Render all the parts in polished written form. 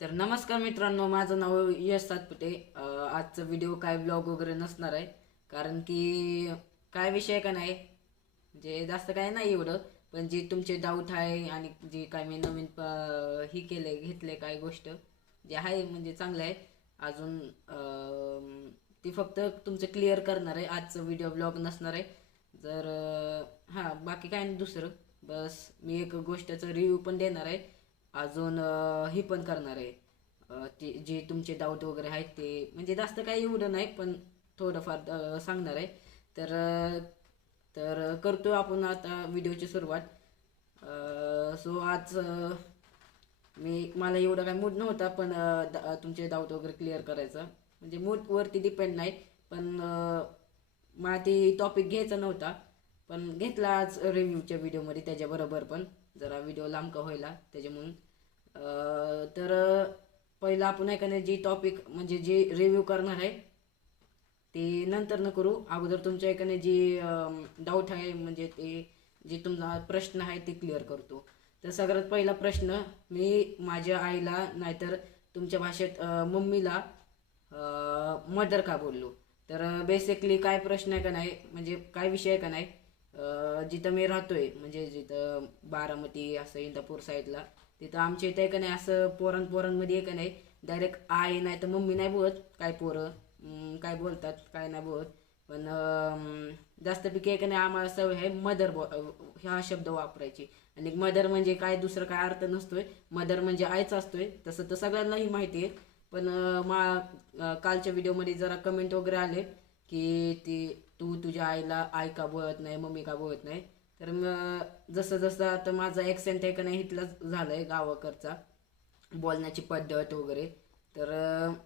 तर नमस्कार मित्रांनो, माझं नाव यश सातपुते. आजचा व्हिडिओ काय ब्लॉग वगैरे नसणार आहे. कारण की काय विषय का नाही, म्हणजे जास्त काय नाही एवढं. पण जे तुमचे डाऊट आहे आणि जे काय मी नवीन ही केले घेतले काय गोष्ट जे आहे म्हणजे चांगलं आहे. अजून ती फक्त तुमचं क्लिअर करणार आहे. आजचं व्हिडिओ ब्लॉग नसणार आहे. जर हां, बाकी काय नाही दुसरं. बस मी एक गोष्टीचा रिव्ह्यू पण देणार आहे. अजून ही पण करणार आहे. ते जे तुमचे डाऊट वगैरे आहेत ते म्हणजे जास्त काही एवढं नाही, पण थोडंफार सांगणार आहे. तर करतो आपण आता व्हिडिओची सुरुवात. सो आज मला एवढा काय मूड नव्हता, पण तुमचे डाऊट वगैरे क्लिअर करायचा म्हणजे मूडवरती डिपेंड नाही. पण मला ती टॉपिक घ्यायचा नव्हता, पण घेतला आज रिव्ह्यूच्या व्हिडिओमध्ये त्याच्याबरोबर. पण जरा व्हिडिओ लांब का होईला त्याच्यामुळं तर पहिलं आपण आहे का नाही, जी टॉपिक म्हणजे जी रिव्ह्यू करणार आहे ते नंतर न करू. अगोदर तुमच्या एकाने जी डाऊट आहे म्हणजे ते जे तुमचा प्रश्न आहे ते क्लिअर करतो. तर सगळ्यात पहिला प्रश्न, मी माझ्या आईला नाहीतर तुमच्या भाषेत मम्मीला मदर का बोललो. तर बेसिकली काय प्रश्न आहे का नाही, म्हणजे काय विषय आहे का नाही, जिथं मी राहतोय म्हणजे जिथं बारामती असं इंदापूर साईडला, तिथं आमच्या इथं आहे का नाही असं पोरांमध्ये आहे का नाही डायरेक्ट आई नाही तर मम्मी नाही बोलत. काय पोरं काय बोलतात काय नाही बोलत. पण जास्तपैकी आहे का नाही आम्हाला सवय आहे मदर हा शब्द वापरायची. आणि मदर म्हणजे काय दुसरं काय अर्थ नसतोय. मदर म्हणजे आईच असतोय, तसं तर सगळ्यांनाही माहिती आहे. पण कालच्या व्हिडिओमध्ये जरा कमेंट वगैरे आले की तू तुझ्या आईला आई का बोलत नाही, मम्मी का बोलत नाही. तर मग जसं जसं आता माझा ॲक्सेंट आहे का नाही इथलाच झालं आहे गावाकडचा, बोलण्याची पद्धत वगैरे. तर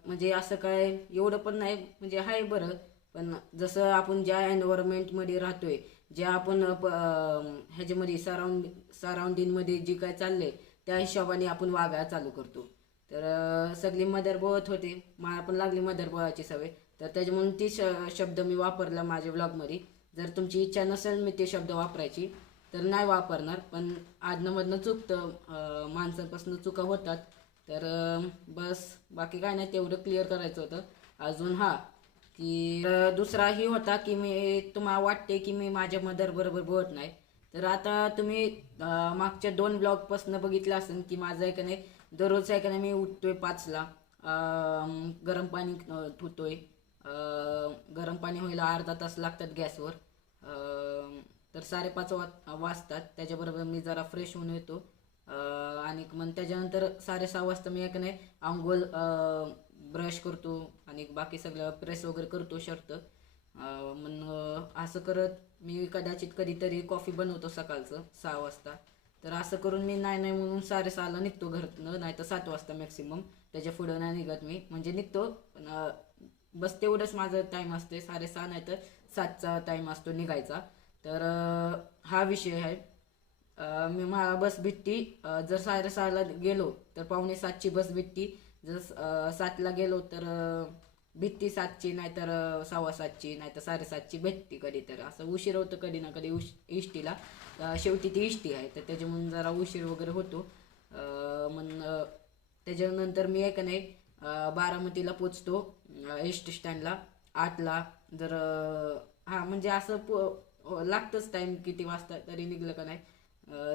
म्हणजे असं काय एवढं पण नाही म्हणजे आहे बरं. पण जसं आपण ज्या एन्व्हायरमेंटमध्ये राहतोय, ज्या आपण ह्याच्यामध्ये सराउंडिंगमध्ये जी काय चाललंय त्या हिशोबाने आपण वागायला चालू करतो. तर सगळी मदर बोलत होते, मला पण लागली मदर बोलायची सवय. तर त्याच्यामुळे ती शब्द मी वापरला माझ्या ब्लॉगमध्ये. जर तुमची इच्छा नसेल मी ते शब्द वापरायची तर नाही वापरणार. पण आदनमधनं चुकतं, माणसांपासून चुका होतात. तर बस बाकी काय नाही, तेवढं क्लिअर करायचं होतं. अजून हा की दुसराही होता की मी तुम्हाला वाटते की मी माझ्या मदर बरोबर बोलत नाही. तर आता तुम्ही मागच्या 2 ब्लॉगपासून बघितलं असेल की माझं आहे का नाही दररोज आहे का नाही मी उठतोय 5ला, गरम पाणी धुतोय. गरम पाणी व्हायला अर्धा तास लागतात गॅसवर. तर 5:30 वाजतात. त्याच्याबरोबर मी जरा फ्रेश होऊन येतो. आणि मग त्याच्यानंतर 6:30 वाजता मी एक नाही आंघोळ, ब्रश करतो आणि बाकी सगळं प्रेस वगैरे करतो शर्ट. मग असं करत मी कदाचित कधीतरी कॉफी बनवतो सकाळचं 6 वाजता. तर असं करून मी नाही नाही म्हणून 6:30ला निघतो घरातनं, नाही तर 7 वाजता मॅक्सिमम. त्याच्या पुढं नाही निघत मी, म्हणजे निघतो पण बस तेवढंच माझं टाईम असते. 6:30 नाही तर 7चा टाईम असतो निघायचा. तर हा विषय आहे. मी मला बस भेटती, जर 6:30ला गेलो तर 6:45ची बस भेटती. जर 7ला गेलो तर भेटती 7ची, नाहीतर 6:15ची, नाहीतर 7:30ची भेटती. कधी तर असं उशीर होतं कधी ना कधी इष्टीला. शेवटी ती इष्टी आहे तर त्याच्यामुळे जरा उशीर वगैरे होतो. मग त्याच्यानंतर मी आहे का नाही बारामतीला पोचतो एस टी स्टँडला 8ला. जर हां म्हणजे असं लागतंच टाईम, किती वाजता तरी निघलं का नाही.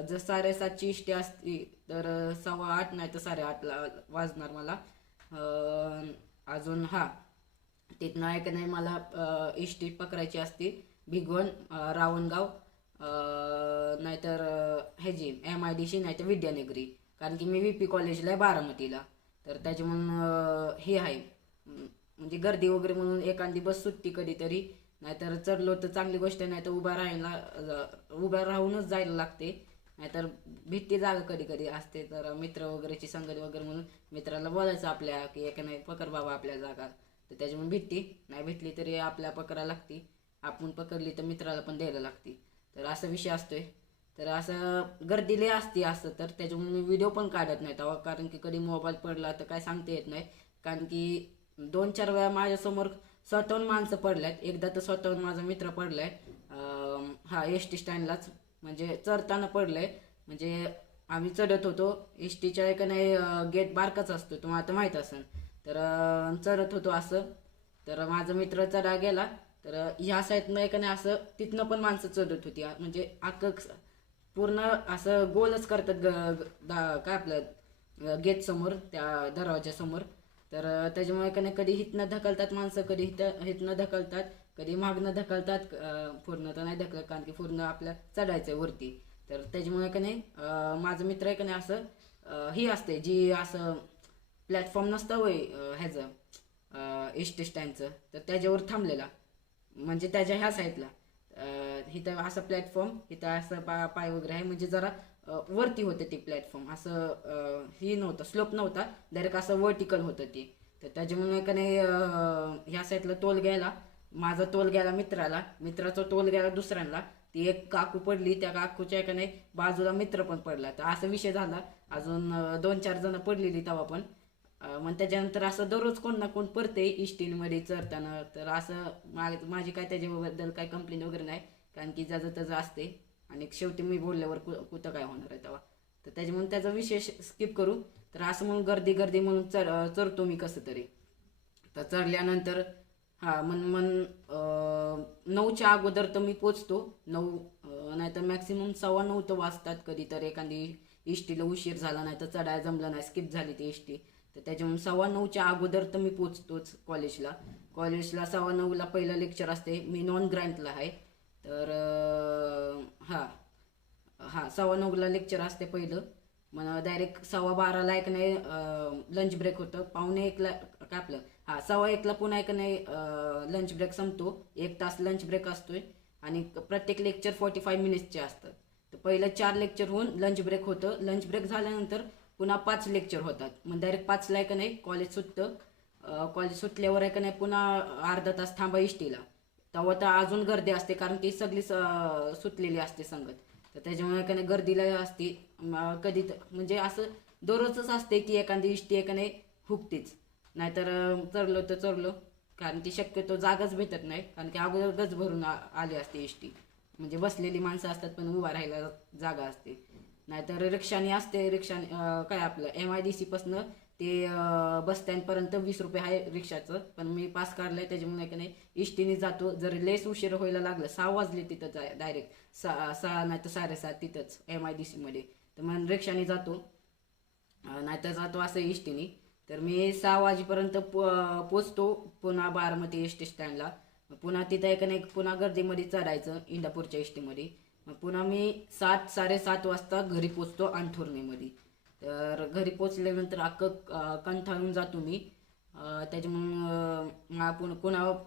जर 7:30ची इष्टी असती तर 7:15 नाही तर 8:30ला वाजणार मला. अजून हा तिथनं आहे का नाही मला इष्टी पकडायची असते भिगवण, रावणगाव, नाहीतर ह्याची MIDC नाहीतर विद्यानगरी. कारण की मी VP कॉलेजला आहे बारामतीला. तर त्याच्यामुळं हे आहे म्हणजे गर्दी वगैरे म्हणून एखादी बस सुटती कधीतरी. नाहीतर चढलो तर चांगली गोष्ट, नाही तर उभा राहूनच जायला लागते. नाहीतर भीती जागा कधी कधी असते. तर मित्र वगैरेची संगत वगैरे म्हणून मित्राला बोलायचं आपल्या की एका नाही पकड बाबा आपल्या जागा. तर त्याच्यामुळे भीती नाही भेटली तरी आपल्या पकडायला लागती, आपण पकडली तर मित्राला पण द्यायला लागती. तर असा विषय असतोय. तर असं गर्दी लय असते असं. तर त्याच्यामुळे मी व्हिडिओ पण काढत नाही तेव्हा, कारण की कधी मोबाईल पडला तर काय सांगता येत नाही. कारण की 2-4 वेळा माझ्यासमोर स्वतःहून माणसं पडल्यात. एकदा तर स्वतःहून माझा मित्र पडलाय, हा एस टी स्टँडलाच म्हणजे चढताना पडलंय. म्हणजे आम्ही चढत होतो एस टीच्या का नाही गेट बारकाच असतो तुम्हाला आता माहीत असेल. तर चढत होतो असं. तर माझा मित्र चढा गेला. तर ह्या साईडनं का नाही असं तिथनं पण माणसं चढत होती म्हणजे अख्खं पूर्ण असं गोलच करतात काय आपलं गेट समोर त्या दरवाजा समोर. तर त्याच्यामुळे का नाही कधी हिथनं ढकलतात माणसं, कधी हिथनं ढकलतात, कधी मागणं ढकलतात. पूर्ण तर नाही ढकलत कारण की पूर्ण आपल्या चढायचं आहे वरती. तर त्याच्यामुळे का नाही माझं मित्र आहे का नाही असं ही असते जी असं प्लॅटफॉर्म नसतं वय ह्याचं एस टी स्टँडचं, तर त्याच्यावर थांबलेला म्हणजे त्याच्या ह्या साईडला इथं असं प्लॅटफॉर्म, इथं असं पाय वगैरे आहे म्हणजे जरा वरती होते ते प्लॅटफॉर्म असं ही नव्हतं, स्लोप नव्हता, डायरेक्ट असं वर्टिकल होतं ते. तर त्याच्यामुळे का नाही ह्या साईडला तोल घ्यायला माझा तोल गेला मित्राला, मित्राचा तोल गेला दुसऱ्यांना. ती एक काकू पडली, त्या काकूच्या का नाही बाजूला मित्र पण पडला. तर असा विषय झाला. अजून 2-4 जण पडलेली तेव्हा पण. मग त्याच्यानंतर असं दररोज कोण ना कोण पडते इष्टींमध्ये चढताना. तर असं माझी काय त्याच्याबद्दल काय कंप्लेंट वगैरे नाही कारण की ज्याचं त्याचं असते. आणि शेवटी मी बोलल्यावर कुठं काय होणार आहे तेव्हा. तर त्याच्यामुळे त्याचा विषय स्किप करू. तर असं म्हणून गर्दी गर्दी म्हणून चढतो मी कसं तरी. तर चढल्यानंतर हा मन मन 9च्या अगोदर तर मी पोचतो. 9 नाही तर मॅक्सिमम 9:15 तर वाजतात. कधी तर एखादी इष्टीला उशीर झाला नाही तर चढायला जमलं नाही, स्किप झाली ती इष्टी, तर त्याच्यामुळे 9:15च्या अगोदर तर मी पोचतोच कॉलेजला. 9:15ला पहिलं लेक्चर असते. मी नॉन ग्रँटला आहे. तर हां हां 9:15ला लेक्चर असते पहिलं. मग डायरेक्ट 12:15ला एक नाही लंच ब्रेक होतं. 12:45ला काय आपलं 1:15ला पुन्हा एक नाही लंच ब्रेक संपतो. 1 तास लंच ब्रेक असतोय आणि प्रत्येक लेक्चर 45 मिनिट्सचे असतात. तर पहिलं 4 लेक्चर होऊन लंच ब्रेक होतं. लंच ब्रेक झाल्यानंतर पुन्हा 5 लेक्चर होतात. मग डायरेक्ट 5ला का नाही कॉलेज सुटतं. कॉलेज सुटल्यावर आहे का नाही पुन्हा अर्धा तास थांबा इष्टीला. तेव्हा तर अजून गर्दी असते कारण ती सगळी सुटलेली असते संगत. तर त्याच्यामुळे का नाही गर्दीला असते. कधी म्हणजे असं दररोजच असते की एखादी इष्टी आहे का नाही हुकतेच. नाहीतर चढलो तर चढलो कारण ती शक्यतो जागाच भेटत नाही कारण की अगोदर गज भरून आली असते इष्टी. म्हणजे बसलेली माणसं असतात पण उभा राहायला जागा असते. नाहीतर रिक्षाने असते. रिक्षाने काय आपलं MIDC पासनं ते बस स्टँडपर्यंत 20 रुपये आहे रिक्षाचं. पण मी पास काढलाय त्याच्यामुळे का नाही इष्टीने जातो. जर लेस उशीर व्हायला लागलं 6 वाजले तिथं डायरेक्ट 6 नाही तर 7:30 तिथंच MIDC मध्ये, तर मग रिक्षाने जातो. नाहीतर जातो असं इष्टीने. तर मी 6 वाजेपर्यंत पोचतो पुन्हा बारामती एस टी स्टँडला. पुन्हा तिथं एक नाही पुन्हा गर्दीमध्ये चढायचं इंदापूरच्या एसटीमध्ये. मग पुन्हा मी 7-7:30 वाजता घरी पोचतो अंथुर्णीमध्ये. तर घरी पोचल्यानंतर अख्खं कंटाळून जातो मी. त्याच्यामुळं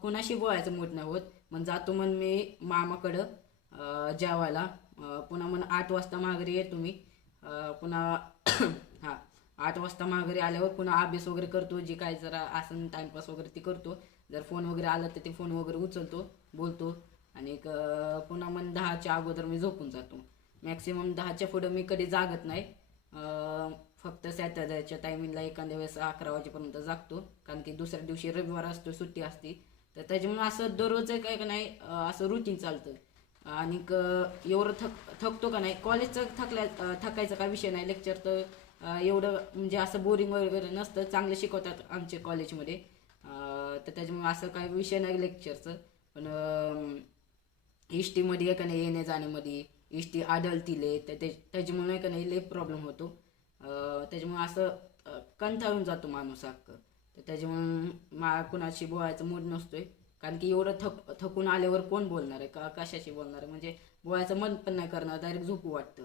कोणाशी बोलायचं मूड नाही होत. मग जातो मग मी मामाकडं जेवायला. पुन्हा मग 8 वाजता माघारी येतो मी. पुन्हा हां 8 वाजता माघारी आल्यावर पुन्हा अभ्यास वगैरे करतो. जे काय जरा असं टाईमपास वगैरे ते करतो. जर फोन वगैरे आला तर ते फोन वगैरे उचलतो, बोलतो. आणि पुन्हा मग 10च्या अगोदर मी झोपून जातो. मॅक्सिमम 10च्या पुढं मी कधी जागत नाही. फक्त सॅटर्डेच्या टायमिंगला एखाद्या वेळेस 11 वाजेपर्यंत जागतो कारण की दुसऱ्या दिवशी रविवार असतो, सुट्टी असते. तर त्याच्यामुळे असं दररोज काय का नाही असं रुटीन चालतं. आणि एवढं थकतो का नाही. कॉलेजचं थकायचा काय विषय नाही. लेक्चर तर एवढं म्हणजे असं बोरिंग वगैरे नसतं, चांगलं शिकवतात आमच्या कॉलेजमध्ये. तर त्याच्यामुळे असं काही विषय नाही लेक्चरचं. पण इष्टीमध्ये का नाही येण्या जाण्यामध्ये इष्टी आढळतीले तर त्याच्यामुळे का नाही लई प्रॉब्लेम होतो. त्याच्यामुळे असं कंटाळून जातो माणूस अख्खं. तर त्याच्यामुळे कुणाशी बोलायचं मूड नसतोय कारण की एवढं थकून आल्यावर कोण बोलणार आहे कशाशी बोलणार आहे. म्हणजे बोलायचं मन पण नाही करणार, डायरेक्ट झोपू वाटतं.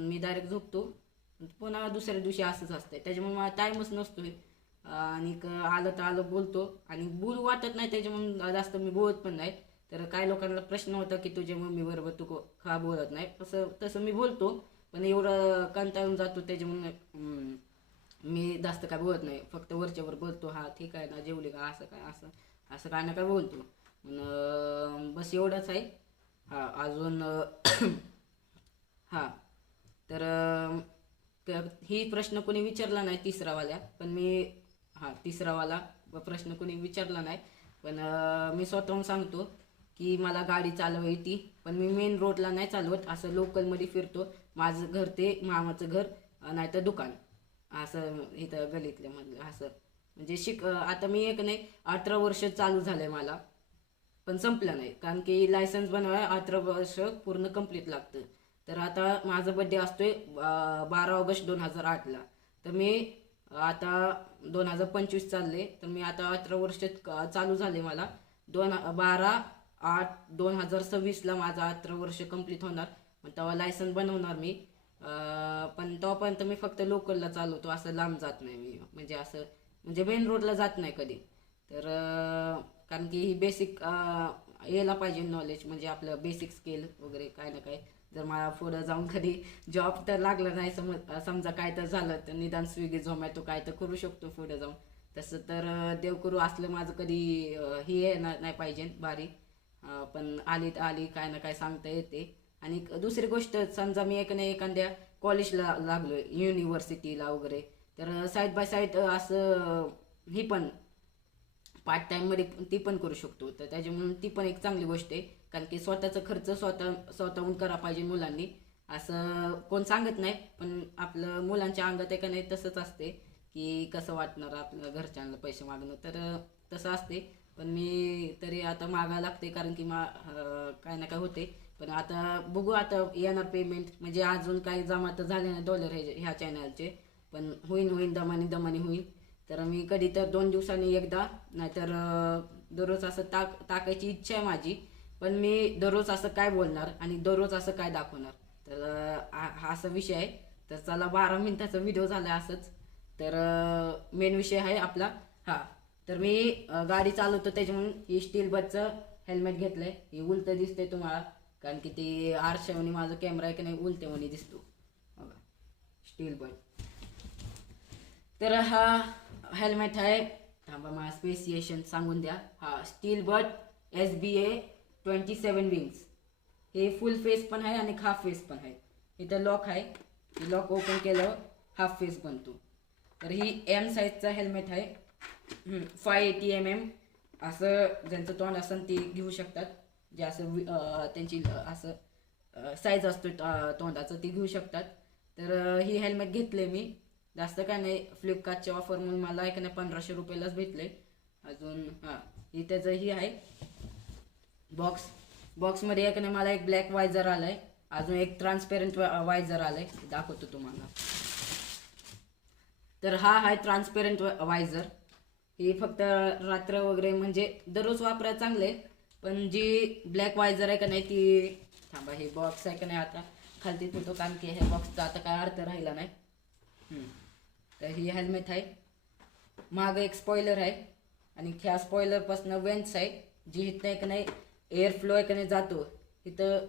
मी डायरेक्ट झोपतो. पुन्हा दुसऱ्या दिवशी असंच असतंय. त्याच्यामुळे मला टाईमच नसतोय. आणि आलं तर आलं बोलतो आणि बोलू वाटत नाही त्याच्यामुळे जास्त मी बोलत पण नाही. तर काही लोकांना प्रश्न होता की तुझ्या मम्मी बरोबर तू का बोलत नाही. तसं मी बोलतो पण एवढं कंटाळून जातो त्याच्यामुळे मी जास्त काय बोलत नाही. फक्त वरच्यावर बोलतो, हा ठीक आहे ना, जेवली का, असं काय असं असं काय ना काय बोलतो. बस एवढंच आहे. हां अजून हां तर ही प्रश्न कोणी विचारला नाही तिसरावाल्या, पण मी तिसरावाला प्रश्न कोणी विचारला नाही. पण मी स्वतःहून सांगतो की मला गाडी चालवा येते. पण मी मेन रोडला नाही चालवत, असं लोकलमध्ये फिरतो. माझं घर ते मामाचं घर नाही तर दुकान असं इथं गलीतल्या मधलं असं. म्हणजे आता मी एक नाही 18 वर्ष चालू झालंय मला, पण संपलं नाही कारण की लायसन्स बनवायला 18 वर्ष पूर्ण कंप्लीट लागतं. तर आता माझा बड्डे असतोय 12 ऑगस्ट 2008ला. तर मी आता 2025 चालले, तर मी आता 18 वर्ष चालू झाले मला. 12/8/2026ला माझा 18 वर्ष कंप्लीट होणार. मग तेव्हा लायसन्स बनवणार मी. पण तोपर्यंत मी फक्त लोकलला चालवतो, असं लांब जात नाही मी. म्हणजे असं म्हणजे मेन रोडला जात नाही कधी. तर कारण की ही बेसिक यायला पाहिजे नॉलेज, म्हणजे आपलं बेसिक स्किल वगैरे काय ना काय. जर मला पुढं जाऊन कधी जॉब तर लागला नाही, समजा काय तर झालं तर निदान स्विगी झोमॅटो काय तर करू शकतो पुढे जाऊन. तसं तर देव करू असलं माझं कधी ही येणार नाही पाहिजे बारी. पण आली तर आली, काय ना काय सांगता येते. आणि दुसरी गोष्ट, समजा मी एखाद्या कॉलेजला लागलो, युनिव्हर्सिटीला वगैरे, तर साईड बाय साईड असं ही पण पार्ट टाईममध्ये ती पण करू शकतो. तर त्याच्यामुळे ती पण एक चांगली गोष्ट आहे. कारण की स्वतःचा खर्च स्वतःहून करा पाहिजे मुलांनी. असं कोण सांगत नाही, पण आपलं मुलांच्या अंगात का नाही तसंच असते की कसं वाटणार आपल्या घरच्यांना पैसे मागणं. तर तसं असते. पण मी तरी आता मागा लागते कारण की काय ना काय होते. पण आता बघू, आता येणार पेमेंट. म्हणजे अजून काही जमा तर झाले नाही डॉलर ह्या चॅनलचे, पण होईन दमानी दमानी होईल. तर मी कधी तर 2 दिवसांनी एकदा, नाहीतर दररोज असं टाकायची इच्छा आहे माझी. पण मी दररोज असं काय बोलणार आणि दररोज असं काय दाखवणार, तर हा असा विषय आहे. तर चला, 12 मिनिटाचा व्हिडिओ झाला असंच. तर मेन विषय आहे आपला. तर मी गाडी चालवतो, त्याच्यामुळे ही स्टील बटचं हेल्मेट घेतलंय. हे उलटं दिसतंय तुम्हाला कारण की ते आरशावणी माझा कॅमेरा आहे की नाही उलटेवणी दिसतो बघा, स्टील बट. तर हा हेल्मेट आहे. थांबा, मला स्पेसिएशन सांगून द्या. Still but SBA-27 wings. हे फुल फेस पण आहे आणि हाफ फेस पण आहे. इथं लॉक आहे, लॉक ओपन केल्यावर हाफ फेस बनतो. तर ही M साईजचा हेल्मेट आहे. 580 mm. असं ज्यांचं तोंड असेल ते घेऊ शकतात, जे असं त्यांची असं साईज असतो तोंडाचं, ते घेऊ शकतात. तर ही हेल्मेट घेतले मी. जास्त काय नाही, फ्लिपकार्टच्या ऑफर म्हणून मला 1500 रुपयालाच भेटले. अजून ही त्याचं ही आहे बॉक्समध्ये. मला एक ब्लॅक वायझर आलाय, अजून एक ट्रान्सपेरंट वायझर आलाय, दाखवतो तुम्हाला. तर हा आहे ट्रान्सपेरंट वायझर. हे फक्त रात्र वगैरे म्हणजे दररोज वापरायला चांगले. पण जी ब्लॅक वायझर आहे का नाही ती, थांबा, हे बॉक्स आहे का नाही आता खालती ठेवतो कारण की ह्या बॉक्सचा आता काय अर्थ राहिला नाही. तर ही हेल्मेट आहे. मागं एक स्पॉइलर आहे आणि ह्या स्पॉइलरपासून वेंट्स आहे, जी इथं एक नाही एअर फ्लो आहे का नाही जातो. इथं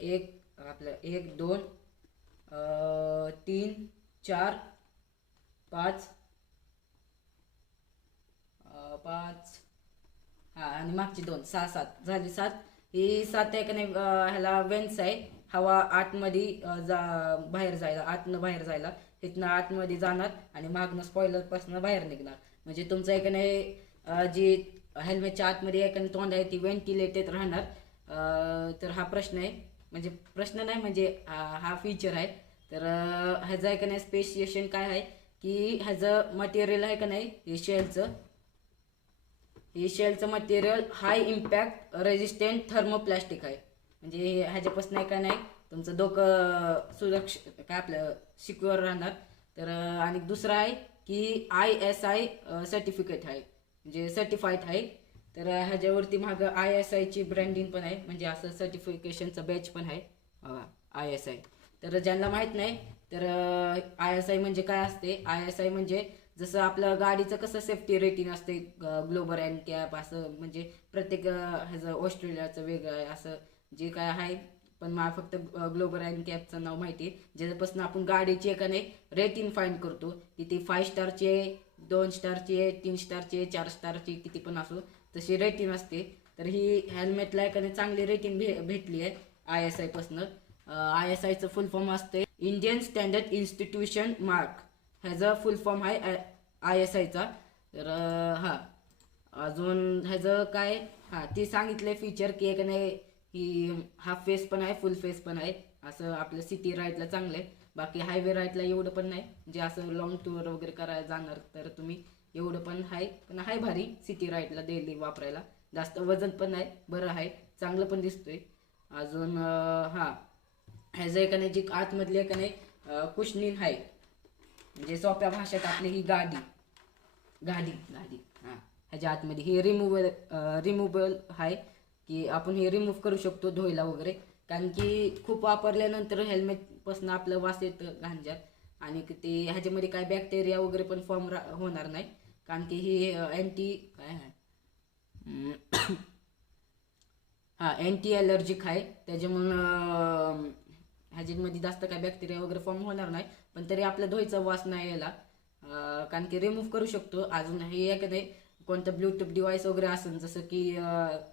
आपलं 1 2 3 4 5 आणि मागची 2 6 7 झाली 7. ही 7 आहे का नाही ह्याला वेंट्स आहे. हवा आतमध्ये बाहेर जायला, आतनं बाहेर जायला. इथनं आतमध्ये जाणार आणि मागनं स्पॉइलरपासून बाहेर निघणार. म्हणजे तुमचं एक नाही जी हेल्मेटच्या आतमध्ये एक तोंड आहे ती व्हेंटिलेटेड राहणार. तर हा प्रश्न आहे, म्हणजे प्रश्न नाही, म्हणजे हा फीचर आहे. तर ह्याचं आहे का नाही स्पेसिएशन काय आहे की ह्याचं मटेरियल आहे का नाही, हे शेलचं मटेरियल हाय इम्पॅक्ट रेजिस्टंट थर्मोप्लास्टिक आहे. म्हणजे ह्याच्यापासून आहे का नाही तुमचं डोकं सुरक्षित काय आपलं सिक्युअर राहणार. तर आणि दुसरं आहे की ISI सर्टिफिकेट आहे, म्हणजे सर्टिफाईड आहे. तर ह्याच्यावरती मागं ISIची ब्रँडिंग पण आहे, म्हणजे असं सर्टिफिकेशनचं बॅच पण आहे ISI. तर ज्यांना माहीत नाही, तर ISI म्हणजे काय असते. ISI म्हणजे जसं आपलं गाडीचं कसं सेफ्टी रेटिंग असते, ग्लोबल NCAP असं, म्हणजे प्रत्येक ह्याचं ऑस्ट्रेलियाचं वेगळं आहे असं जे काय आहे. पण मला फक्त ग्लोबल NCAPचं नाव माहिती आहे, ज्याच्यापासून आपण गाडीची एका नाही रेटिंग फाईंड करतो. तिथे 5 स्टारची आहे, 2 स्टारची आहे, 3 स्टारची आहे, 4 स्टारची, किती पण असो तशी रेटिंग असते. तर ही हेल्मेटला एखादी चांगली रेटिंग भेटली आहे ISI पासून. ISIचं फुल फॉर्म असते इंडियन स्टँडर्ड इन्स्टिट्यूशन मार्क. ह्याचा फुल फॉर्म आहे ISIचा. तर अजून ह्याचं काय ते सांगितलं फीचर की एक नाही की हाफ फेस पण आहे, फुल फेस पण आहे, असं आपलं सिटी राईडला चांगलं आहे. बाकी हायवे राईडला एवढं पण नाही, म्हणजे असं लॉंग टूर वगैरे करायला जाणार तर तुम्ही एवढं पण आहे, पण आहे भारी सिटी राईडला डेली वापरायला. जास्त वजन पण नाही, बरं आहे, चांगलं पण दिसतोय. अजून हां, ह्याचं एक नाही जी आतमधली एक नाही कुशनीन आहे, म्हणजे सोप्या भाषेत आपली ही गादी गादी गादी हां, ह्याच्या आतमध्ये हे रिमूवेबल आहे, की आपण हे रिमूव्ह करू शकतो धुवायला वगैरे. कारण की खूप वापरल्यानंतर हेल्मेटपासून आपलं वास येतं घांजात, आणि ते ह्याच्यामध्ये काय बॅक्टेरिया वगैरे पण फॉर्म होणार नाही. कारण की हे अँटी काय आहे हां, अँटी ॲलर्जिक आहे, त्याच्यामुळं ह्याच्यामध्ये जास्त काय बॅक्टेरिया वगैरे फॉर्म होणार नाही. पण तरी आपल्या धुईचा वास नाही यायला, कारण की रिमूव्ह करू शकतो. अजून हे एक नाही कोणतं ब्लूटूथ डिव्हाइस वगैरे असेल, जसं की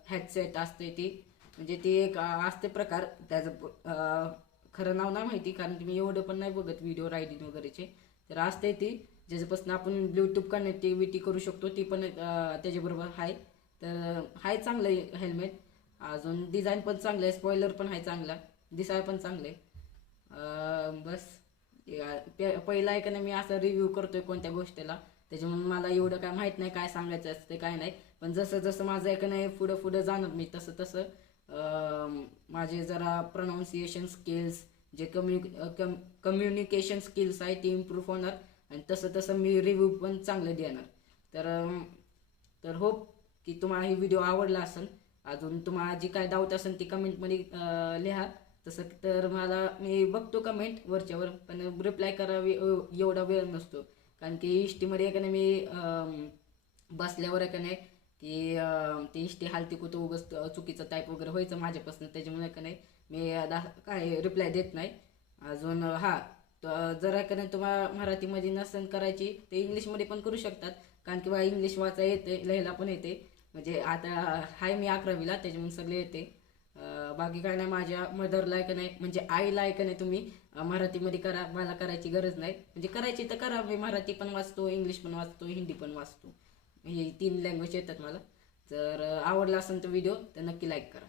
हेडसेट असते ती, म्हणजे ती एक असते प्रकार, त्याचं खरं नाव नाही माहिती, कारण की मी एवढं पण नाही बघत व्हिडिओ रायडिंग वगैरेचे. तर असते ती ज्याच्यापासून आपण ब्लूटूथ कनेक्टिव्हिटी करू शकतो, ती पण त्याच्याबरोबर आहे. तर आहे चांगलं हेल्मेट. अजून डिझाईन पण चांगलं आहे, स्पॉइलर पण आहे चांगला, दिसाय पण चांगले. बस पहिला आहे का नाही मी असं रिव्ह्यू करतोय कोणत्या गोष्टीला, त्याच्यामुळे मला एवढं काय माहीत नाही काय सांगायचं असते काय नाही. पण जसं जसं माझं आहे का नाही पुढं पुढं जाणार मी, तसं तसं माझे जरा प्रोनाऊन्सिएशन स्किल्स, जे कम्युनिकेशन स्किल्स आहे ते इम्प्रूव्ह होणार, आणि तसं तसं मी रिव्ह्यू पण चांगलं देणार. तर होप की तुम्हाला ही व्हिडिओ आवडला असेल. अजून तुम्हाला जी काय डाऊट असेल ती कमेंटमध्ये लिहा. तसं तर मी बघतो कमेंट वरच्यावर, पण रिप्लाय करावी एवढा वेळ नसतो. कारण की इष्टीमध्ये का नाही मी बसल्यावर का नाही की ती इष्टी हालती कुठं उगस चुकीचं टाईप वगैरे व्हायचं माझ्यापासून, त्याच्यामुळे का नाही मी काय रिप्लाय देत नाही. अजून जरा का नाही तुम्हाला मराठीमध्ये नसेल करायची ते इंग्लिशमध्ये पण करू शकतात, कारण की मला इंग्लिश वाचा येते, लिहायला पण येते. म्हणजे आता हाय मी 11वीला, त्याच्यामुळे सगळे येते. बाकी काय नाही, माझ्या मदरला का नाही म्हणजे आईला का नाही तुम्ही मराठीमध्ये करा, मला करायची गरज नाही. म्हणजे करायची तर करा, मी मराठी पण वाचतो, इंग्लिश पण वाचतो, हिंदी पण वाचतो, हे 3 लँग्वेज येतात मला. जर आवडला असेल तर व्हिडिओ तर नक्की लाईक करा.